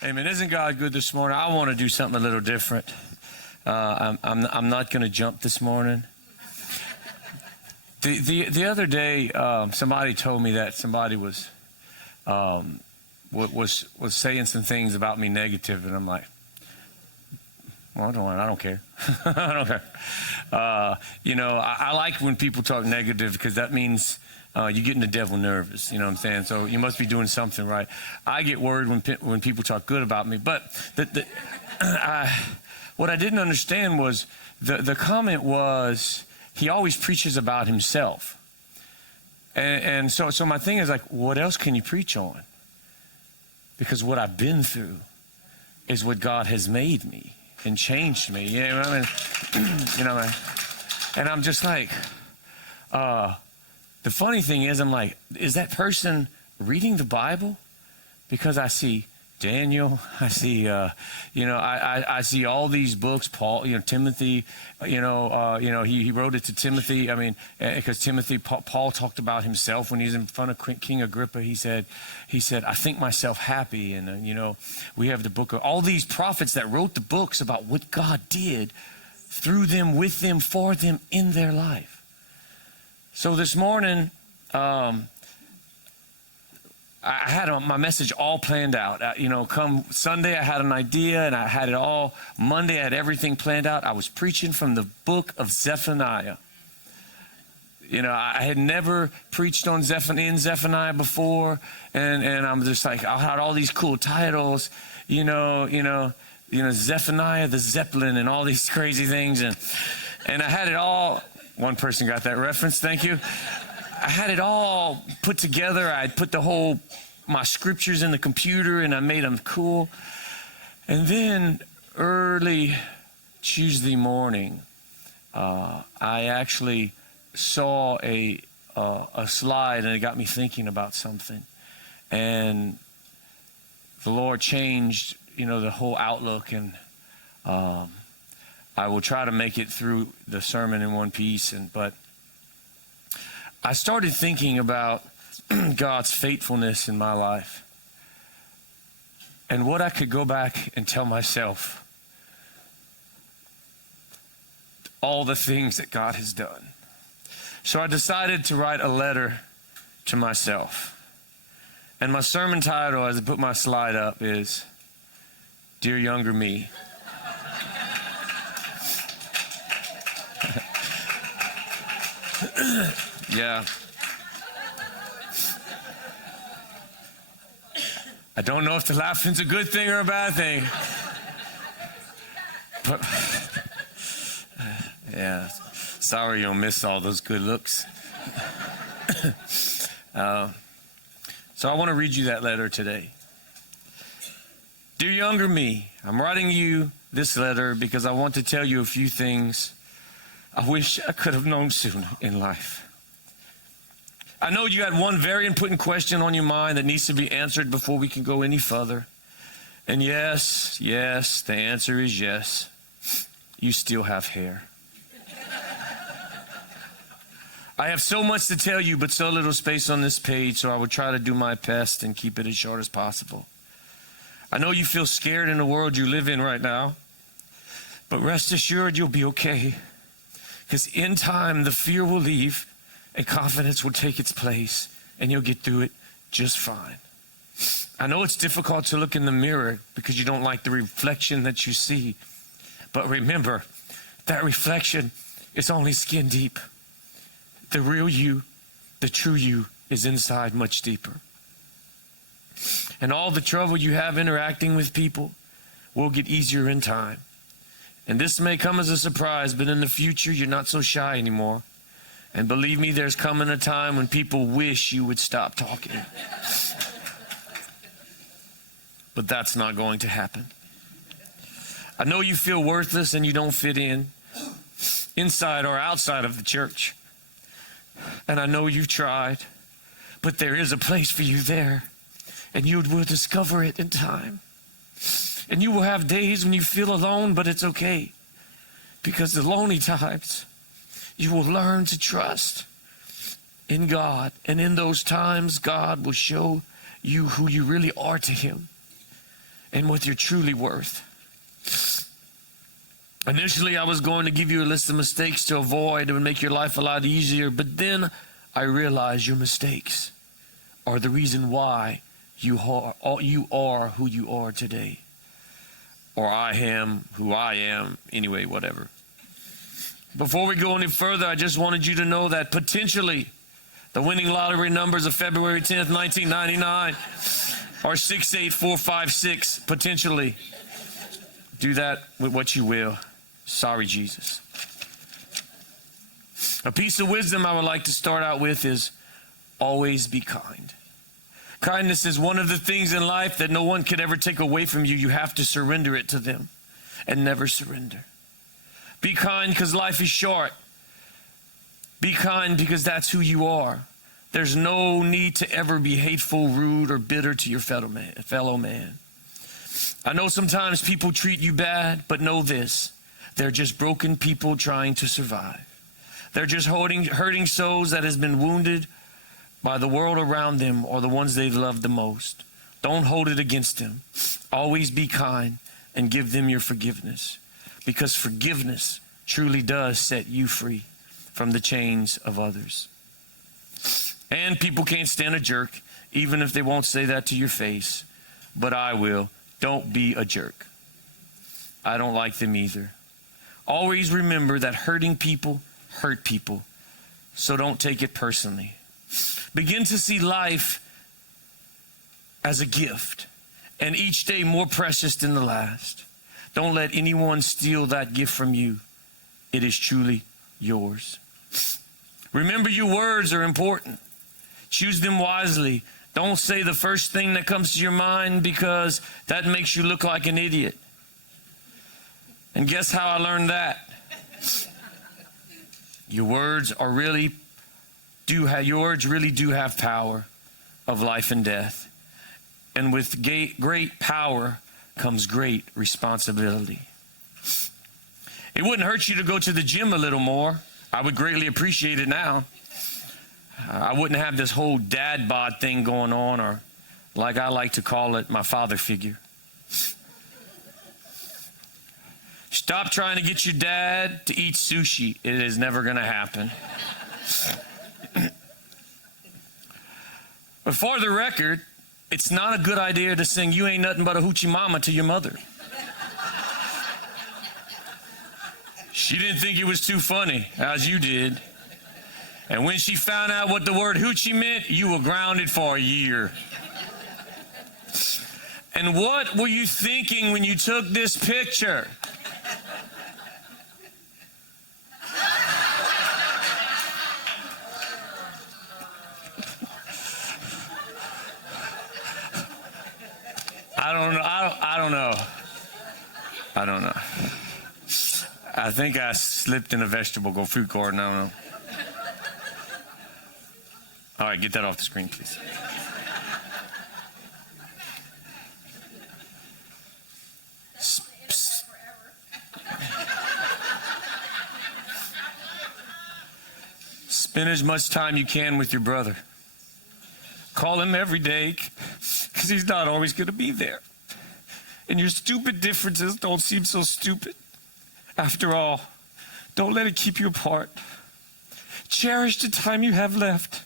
Amen. Isn't God good this morning? I want to do something a little different. I'm not going to jump this morning. The other day, somebody told me that somebody was saying some things about me negative, and I'm like, well, I don't care. I don't care. I like when people talk negative because that means you're getting the devil nervous. You know what I'm saying? So you must be doing something right. I get worried when people talk good about me. But what I didn't understand was the comment was he always preaches about himself. And so my thing is like, what else can you preach on? Because what I've been through is what God has made me and changed me. You know what I mean? And I'm just like, the funny thing is, I'm like, is that person reading the Bible? Because I see Daniel, I see, I see all these books, Paul, Timothy, he wrote it to Timothy. I mean, because Paul talked about himself when he was in front of King Agrippa. He said, I think myself happy. And, we have the book of all these prophets that wrote the books about what God did through them, with them, for them in their life. So this morning, I had my message all planned out. Come Sunday, I had an idea, and I had it all. Monday, I had everything planned out. I was preaching from the book of Zephaniah. I had never preached on Zephaniah before, and I'm just like, I had all these cool titles, Zephaniah the Zeppelin, and all these crazy things, and I had it all. One person got that reference. Thank you. I had it all put together. I put my scriptures in the computer, and I made them cool. And then early Tuesday morning, I actually saw a slide, and it got me thinking about something. And the Lord changed, the whole outlook, and I will try to make it through the sermon in one piece. But I started thinking about God's faithfulness in my life and what I could go back and tell myself, all the things that God has done. So I decided to write a letter to myself. And my sermon title, as I put my slide up, is Dear Younger Me. Yeah. I don't know if the laughing's a good thing or a bad thing. But, yeah. Sorry you'll miss all those good looks. So I want to read you that letter today. Dear Younger Me, I'm writing you this letter because I want to tell you a few things I wish I could have known sooner in life. I know you had one very important question on your mind that needs to be answered before we can go any further. And yes, the answer is yes. You still have hair. I have so much to tell you, but so little space on this page, so I will try to do my best and keep it as short as possible. I know you feel scared in the world you live in right now, but rest assured you'll be okay. Because in time, the fear will leave and confidence will take its place, and you'll get through it just fine. I know it's difficult to look in the mirror because you don't like the reflection that you see. But remember, that reflection is only skin deep. The real you, the true you, is inside much deeper. And all the trouble you have interacting with people will get easier in time. And this may come as a surprise, but in the future, you're not so shy anymore. And believe me, there's coming a time when people wish you would stop talking. But that's not going to happen. I know you feel worthless and you don't fit in, inside or outside of the church. And I know you've tried, but there is a place for you there. And you will discover it in time. And you will have days when you feel alone, but it's okay. Because the lonely times, you will learn to trust in God. And in those times, God will show you who you really are to Him. and what you're truly worth. Initially, I was going to give you a list of mistakes to avoid. It would make your life a lot easier. But then I realized your mistakes are the reason why you are who you are today. Or I am who I am. Anyway, whatever. Before we go any further, I just wanted you to know that potentially the winning lottery numbers of February 10th, 1999 are 68456. Potentially. Do that with what you will. Sorry, Jesus. A piece of wisdom I would like to start out with is always be kind. Kindness is one of the things in life that no one could ever take away from you. You have to surrender it to them and never surrender. Be kind because life is short. Be kind because that's who you are. There's no need to ever be hateful, rude, or bitter to your fellow man. I know sometimes people treat you bad, but know this. They're just broken people trying to survive. They're just hurting souls that has been wounded by the world around them or the ones they've loved the most. Don't hold it against them. Always be kind and give them your forgiveness, because forgiveness truly does set you free from the chains of others. And people can't stand a jerk, even if they won't say that to your face. But I will. Don't be a jerk. I don't like them either. Always remember that hurting people hurt people, so don't take it personally. Begin to see life as a gift, and each day more precious than the last. Don't let anyone steal that gift from you. It is truly yours. Remember, your words are important. Choose them wisely. Don't say the first thing that comes to your mind, because that makes you look like an idiot. And guess how I learned that? Your words really do have power of life and death. And with great power comes great responsibility. It wouldn't hurt you to go to the gym a little more. I would greatly appreciate it now. I wouldn't have this whole dad bod thing going on, or like I like to call it, my father figure. Stop trying to get your dad to eat sushi. It is never going to happen. But for the record, it's not a good idea to sing "You Ain't Nothing But a Hoochie Mama" to your mother. She didn't think it was too funny, as you did. And when she found out what the word hoochie meant, you were grounded for a year. And what were you thinking when you took this picture? I don't know. I think I slipped in a vegetable fruit garden. I don't know. All right, get that off the screen, please. Spend as much time you can with your brother. Call him every day, because he's not always going to be there. And your stupid differences don't seem so stupid. After all, don't let it keep you apart. Cherish the time you have left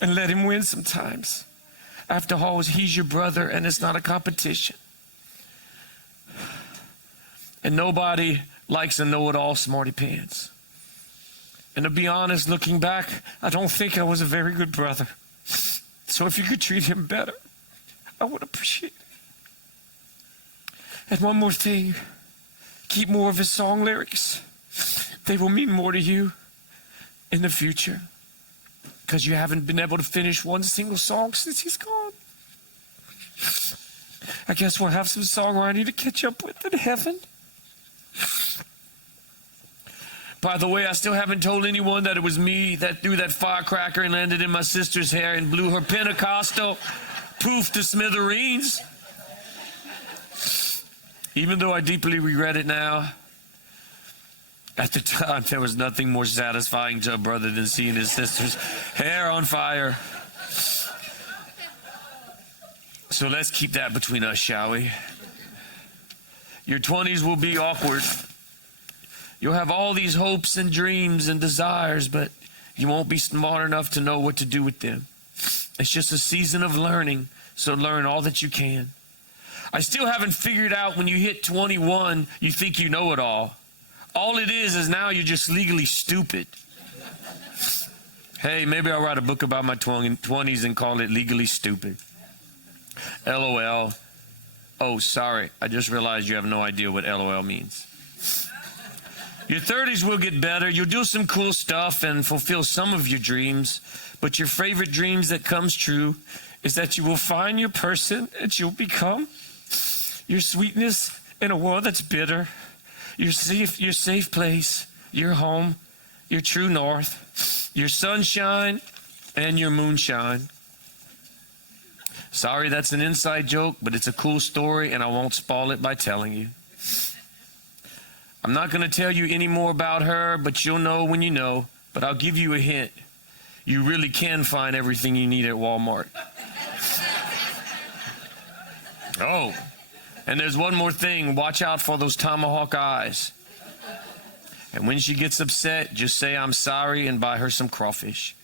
and let him win sometimes. After all, he's your brother and it's not a competition. And nobody likes a know-it-all smarty pants. And to be honest, looking back, I don't think I was a very good brother. So if you could treat him better, I would appreciate it. And one more thing, keep more of his song lyrics. They will mean more to you in the future, because you haven't been able to finish one single song since he's gone. I guess we'll have some songwriting to catch up with in heaven. By the way, I still haven't told anyone that it was me that threw that firecracker and landed in my sister's hair and blew her Pentecostal poof to smithereens. Even though I deeply regret it now, at the time there was nothing more satisfying to a brother than seeing his sister's hair on fire. So let's keep that between us, shall we? Your 20s will be awkward. You'll have all these hopes and dreams and desires, but you won't be smart enough to know what to do with them. It's just a season of learning, so learn all that you can. I still haven't figured out when you hit 21, you think you know it all. All it is now you're just legally stupid. Hey, maybe I'll write a book about my 20s and call it Legally Stupid. LOL. Oh, sorry. I just realized you have no idea what LOL means. Your 30s will get better. You'll do some cool stuff and fulfill some of your dreams. But your favorite dreams that comes true is that you will find your person and you'll become your sweetness in a world that's bitter. Your safe place, your home, your true north, your sunshine and your moonshine. Sorry, that's an inside joke, but it's a cool story and I won't spoil it by telling you. I'm not going to tell you any more about her, but you'll know when you know. But I'll give you a hint. You really can find everything you need at Walmart. Oh, and there's one more thing. Watch out for those tomahawk eyes. And when she gets upset, just say I'm sorry and buy her some crawfish.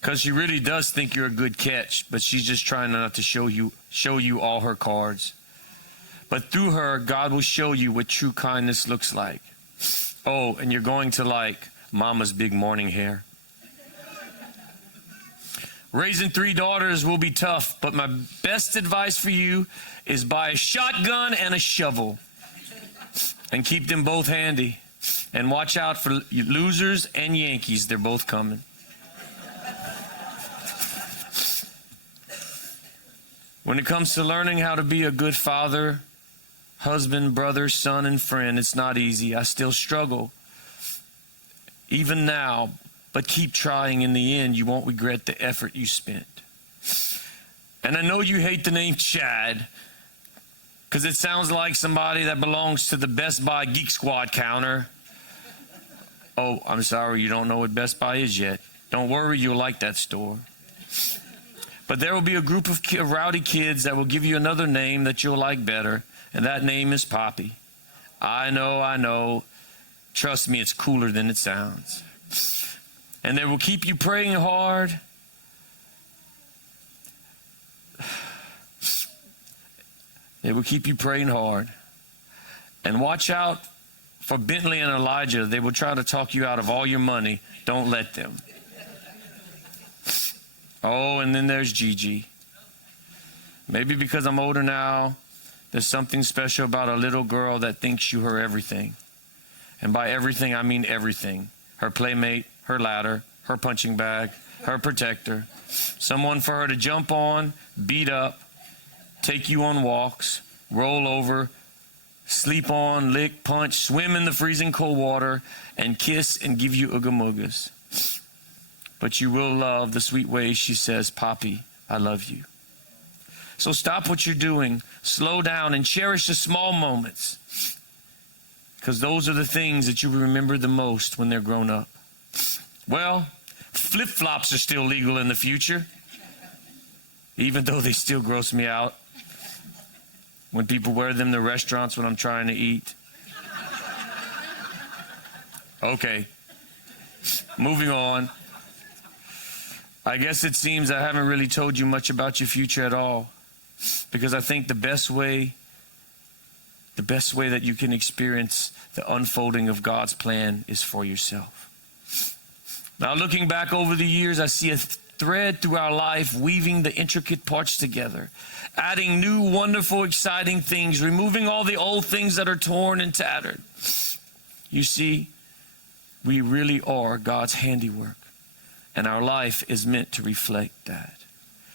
Because she really does think you're a good catch, but she's just trying not to show you all her cards. But through her, God will show you what true kindness looks like. Oh, and you're going to like Mama's big morning hair. Raising 3 daughters will be tough, but my best advice for you is buy a shotgun and a shovel. And keep them both handy. And watch out for losers and Yankees. They're both coming. When it comes to learning how to be a good father, husband, brother, son, and friend, it's not easy. I still struggle, even now, but keep trying. In the end, you won't regret the effort you spent. And I know you hate the name Chad, because it sounds like somebody that belongs to the Best Buy Geek Squad counter. Oh, I'm sorry, you don't know what Best Buy is yet. Don't worry, you'll like that store. But there will be a group of rowdy kids that will give you another name that you'll like better, and that name is Poppy. I know. Trust me, it's cooler than it sounds. And they will keep you praying hard. They will keep you praying hard. And watch out for Bentley and Elijah. They will try to talk you out of all your money. Don't let them. Oh, and then there's Gigi. Maybe because I'm older now, there's something special about a little girl that thinks you her everything. And by everything, I mean everything. Her playmate, her ladder, her punching bag, her protector. Someone for her to jump on, beat up, take you on walks, roll over, sleep on, lick, punch, swim in the freezing cold water, and kiss and give you ooga-moogas. But you will love the sweet way she says, Poppy, I love you. So stop what you're doing, slow down, and cherish the small moments. Because those are the things that you remember the most when they're grown up. Well, flip-flops are still legal in the future, even though they still gross me out when people wear them to restaurants when I'm trying to eat. Okay, moving on. I guess it seems I haven't really told you much about your future at all, because I think the best way that you can experience the unfolding of God's plan is for yourself. Now, looking back over the years, I see a thread through our life, weaving the intricate parts together, adding new, wonderful, exciting things, removing all the old things that are torn and tattered. You see, we really are God's handiwork. And our life is meant to reflect that.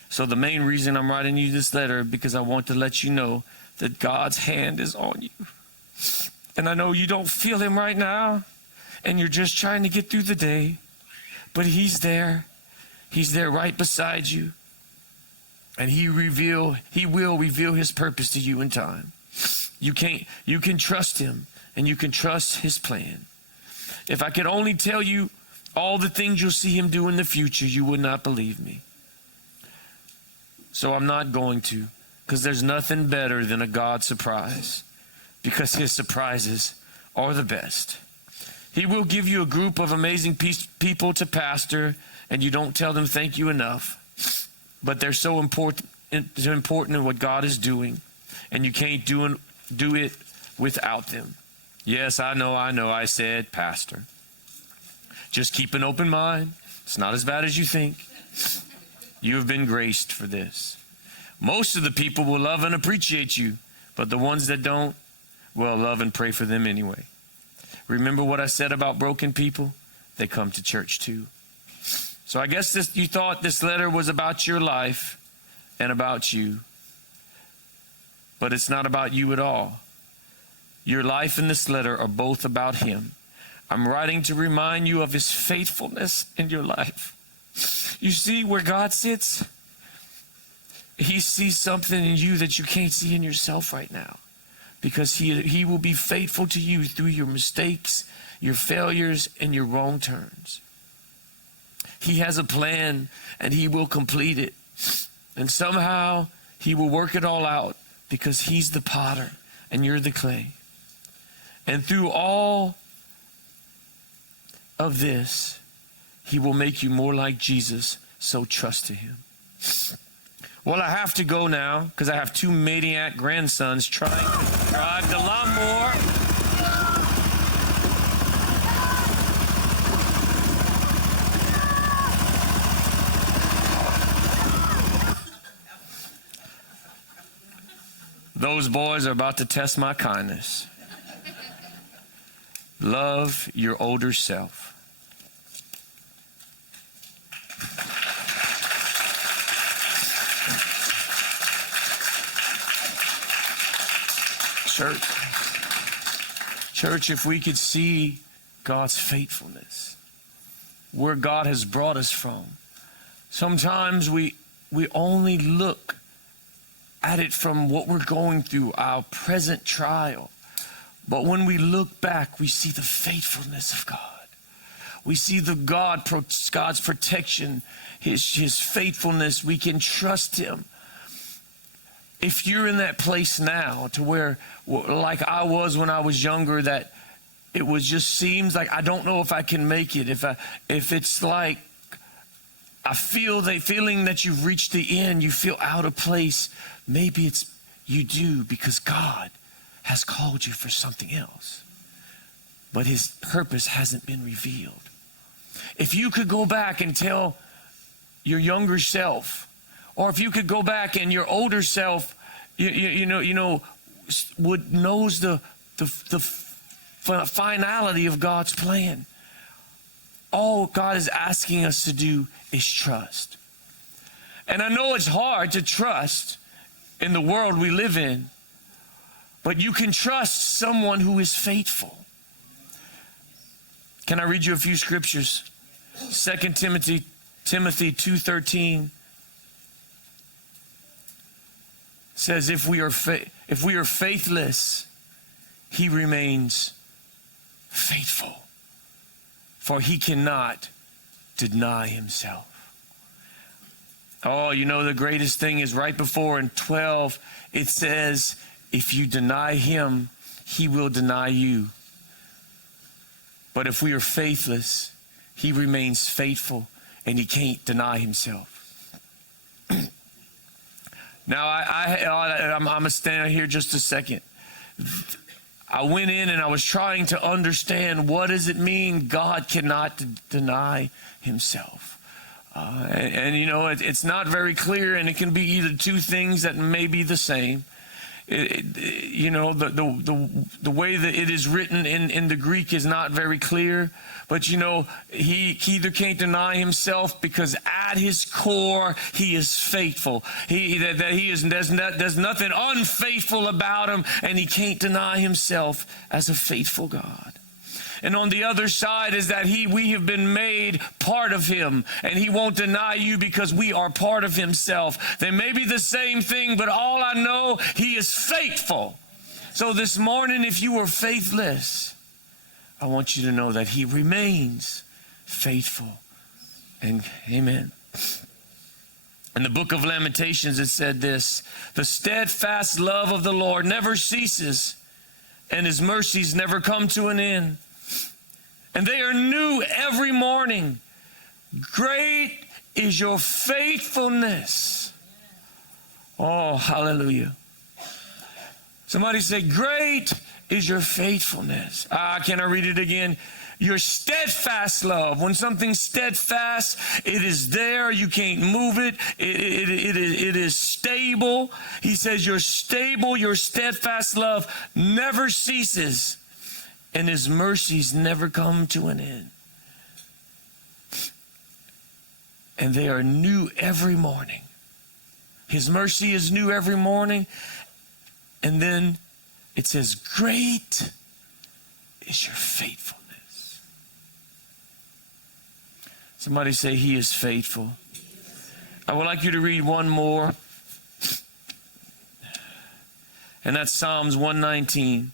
So the main reason I'm writing you this letter, because I want to let you know that God's hand is on you. And I know you don't feel him right now, and you're just trying to get through the day, but he's there. He's there right beside you. And he will reveal his purpose to you in time. You can trust him, and you can trust his plan. If I could only tell you all the things you'll see him do in the future, you would not believe me. So I'm not going to. because there's nothing better than a God surprise, because his surprises are the best. He will give you a group of amazing people to pastor, and you don't tell them thank you enough, but they're so important in what God is doing, and you can't do it without them. Yes, I know, I said pastor. Just keep an open mind. It's not as bad as you think. You have been graced for this. Most of the people will love and appreciate you, but the ones that don't, well, love and pray for them anyway. Remember what I said about broken people? They come to church too. So I guess you thought this letter was about your life and about you, but it's not about you at all. Your life and this letter are both about him. I'm writing to remind you of his faithfulness in your life. You see where God sits? He sees something in you that you can't see in yourself right now, because he will be faithful to you through your mistakes, your failures, and your wrong turns. He has a plan, and he will complete it. And somehow he will work it all out, because he's the potter and you're the clay. And through all of this, he will make you more like Jesus, so trust to him. Well, I have to go now because I have two maniac grandsons trying to drive the lawnmower. Those boys are about to test my kindness. Love your older self. Church, if we could see God's faithfulness, where God has brought us from. Sometimes we only look at it from what we're going through, our present trial. But when we look back, we see the faithfulness of God. We see God's protection, his faithfulness. We can trust him. If you're in that place now to where, like I was when I was younger, that it was just seems like I don't know if I can make it. If it's like I feel the feeling that you've reached the end, you feel out of place. Maybe it's you do, because God has called you for something else, but his purpose hasn't been revealed. If you could go back and tell your younger self, or if you could go back and your older self, knows the finality of God's plan. All God is asking us to do is trust. And I know it's hard to trust in the world we live in, but you can trust someone who is faithful. Can I read you a few scriptures? 2 Timothy 2:13 says, if we are faithless, he remains faithful, for he cannot deny himself. Oh, the greatest thing is right before in 12, it says, if you deny him, he will deny you. But if we are faithless, he remains faithful, and he can't deny himself. Now, I'm going to stand here just a second. I went in and I was trying to understand, what does it mean God cannot deny himself? It's not very clear, and it can be either two things that may be the same. The way that it is written in the Greek is not very clear, but he either can't deny himself because at his core he is faithful. There's nothing unfaithful about him, and he can't deny himself as a faithful God. And on the other side is that we have been made part of him, and he won't deny you because we are part of himself. They may be the same thing, but all I know, he is faithful. So this morning, if you were faithless, I want you to know that he remains faithful. And amen. In the book of Lamentations, it said this: the steadfast love of the Lord never ceases, and his mercies never come to an end. And they are new every morning. Great is your faithfulness. Oh, hallelujah. Somebody say, great is your faithfulness. Can I read it again? Your steadfast love. When something's steadfast, it is there. You can't move it. It is stable. He says your steadfast love never ceases, and his mercies never come to an end. And they are new every morning. His mercy is new every morning. And then it says, great is your faithfulness. Somebody say, he is faithful. I would like you to read one more. And that's Psalms 119.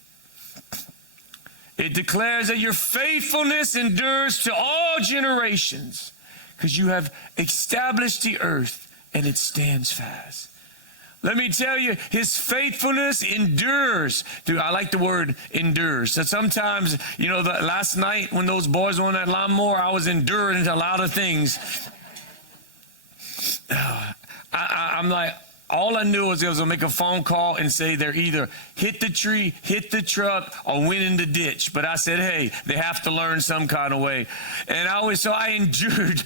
It declares that your faithfulness endures to all generations, because you have established the earth and it stands fast. Let me tell you, his faithfulness endures. Dude, I like the word endures. So sometimes, last night when those boys were on that lawnmower, I was enduring a lot of things. I'm like, all I knew was I was going to make a phone call and say they're either hit the tree, hit the truck, or went in the ditch. But I said, hey, they have to learn some kind of way. And I endured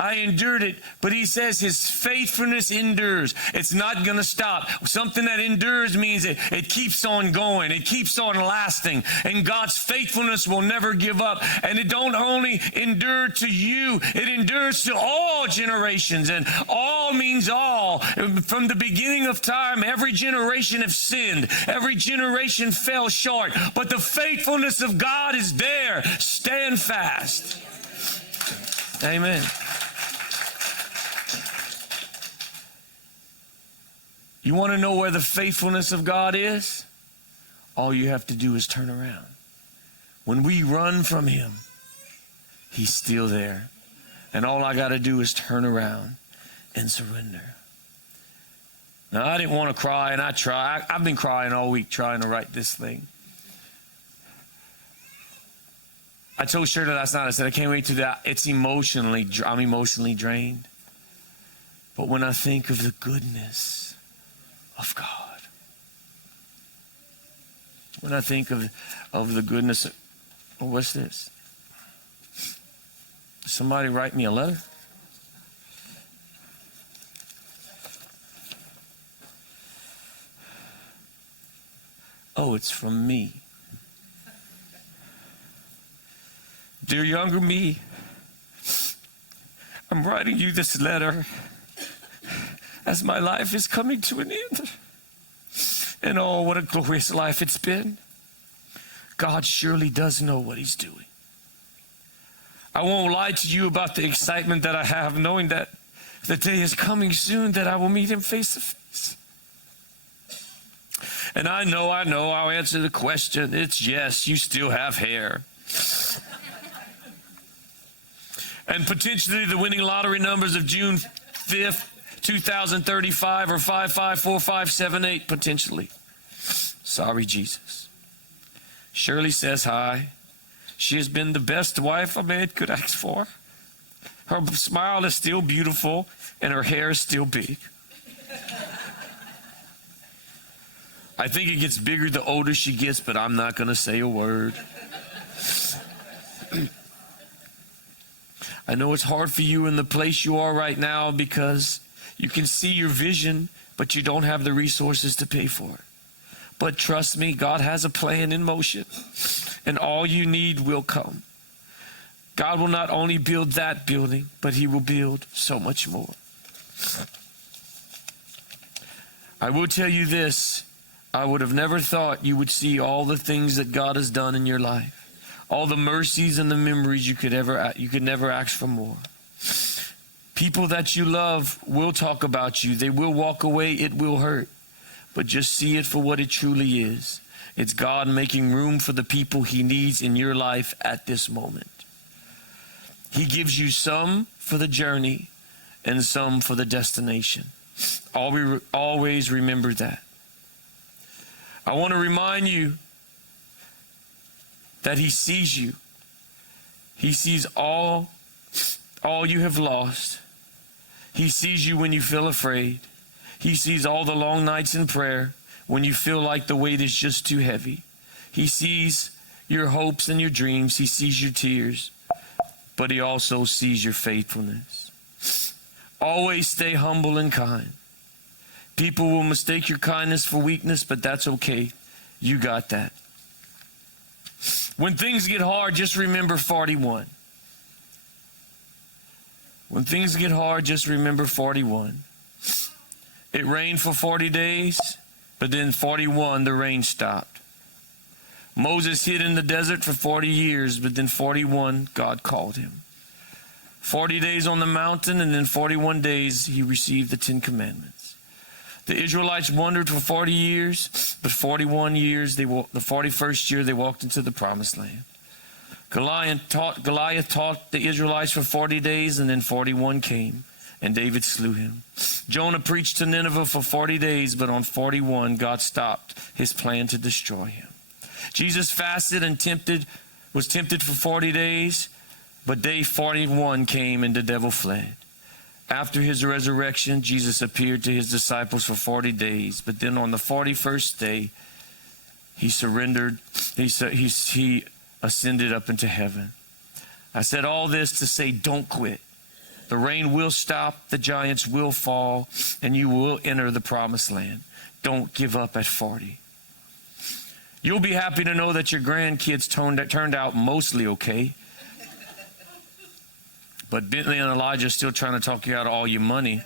I endured it, but he says his faithfulness endures. It's not going to stop. Something that endures means it keeps on going. It keeps on lasting. And God's faithfulness will never give up. And it don't only endure to you, it endures to all generations. And all means all. From the beginning of time, every generation have sinned. Every generation fell short. But the faithfulness of God is there. Stand fast. Amen. You want to know where the faithfulness of God is? All you have to do is turn around. When we run from him, he's still there. And all I got to do is turn around and surrender. Now, I didn't want to cry, and I've been crying all week trying to write this thing. I told Shirley last night, I said, I can't wait to that. I'm emotionally drained. But when I think of the goodness of God, when I think of the goodness what's this? Somebody write me a letter? Oh, it's from me. Dear younger me, I'm writing you this letter as my life is coming to an end. And oh, what a glorious life it's been. God surely does know what he's doing. I won't lie to you about the excitement that I have, knowing that the day is coming soon that I will meet him face to face. And I know, I'll answer the question. It's yes, you still have hair. And potentially the winning lottery numbers of June 5th, 2035 or 554578 potentially. Sorry, Jesus. Shirley says hi. She has been the best wife a man could ask for. Her smile is still beautiful and her hair is still big. I think it gets bigger the older she gets, but I'm not going to say a word. I know it's hard for you in the place you are right now because you can see your vision, but you don't have the resources to pay for it. But trust me, God has a plan in motion, and all you need will come. God will not only build that building, but he will build so much more. I will tell you this. I would have never thought you would see all the things that God has done in your life. All the mercies and the memories you could never ask for more. People that you love will talk about you. They will walk away. It will hurt. But just see it for what it truly is. It's God making room for the people he needs in your life at this moment. He gives you some for the journey and some for the destination. Always remember that. I want to remind you that he sees you. He sees all you have lost. He sees you when you feel afraid. He sees all the long nights in prayer when you feel like the weight is just too heavy. He sees your hopes and your dreams. He sees your tears, but he also sees your faithfulness. Always stay humble and kind. People will mistake your kindness for weakness, but that's okay. You got that. When things get hard, just remember 41. When things get hard, just remember 41. It rained for 40 days, but then 41, the rain stopped. Moses hid in the desert for 40 years, but then 41, God called him. 40 days on the mountain, and then 41 days he received the 10 Commandments. The Israelites wandered for 40 years, but 41 years, the 41st year, they walked into the promised land. Goliath taught the Israelites for 40 days, and then 41 came, and David slew him. Jonah preached to Nineveh for 40 days, but on 41, God stopped his plan to destroy him. Jesus fasted and was tempted for 40 days, but day 41 came and the devil fled. After his resurrection, Jesus appeared to his disciples for 40 days, but then on the 41st day, he surrendered. He ascended up into heaven. I said all this to say, don't quit. The rain will stop, the giants will fall, and you will enter the promised land. Don't give up at 40. You'll be happy to know that your grandkids turned out mostly okay. But Bentley and Elijah are still trying to talk you out of all your money.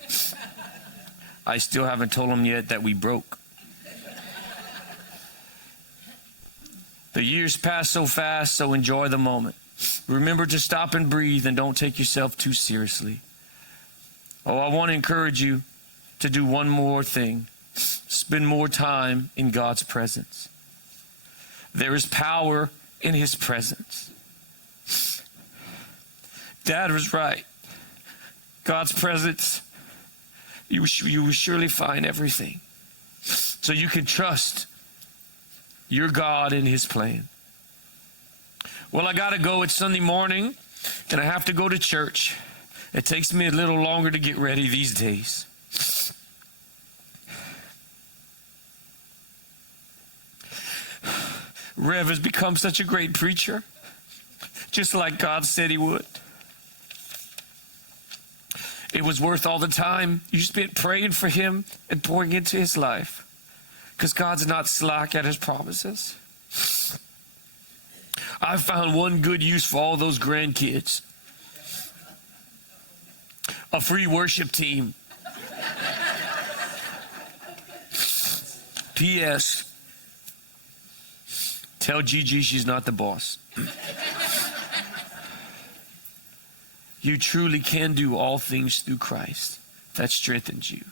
I still haven't told them yet that we broke. The years pass so fast, so enjoy the moment. Remember to stop and breathe and don't take yourself too seriously. Oh, I want to encourage you to do one more thing. Spend more time in God's presence. There is power in his presence. Dad was right. God's presence, you will surely find everything. So you can trust your God in his plan. Well, I got to go. It's Sunday morning, and I have to go to church. It takes me a little longer to get ready these days. Rev has become such a great preacher, just like God said he would. It was worth all the time you spent praying for him and pouring into his life, because God's not slack at his promises. I found one good use for all those grandkids. A free worship team. P.S. Tell Gigi she's not the boss. You truly can do all things through Christ that strengthens you.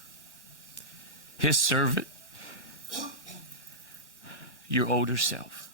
His servant, your older self.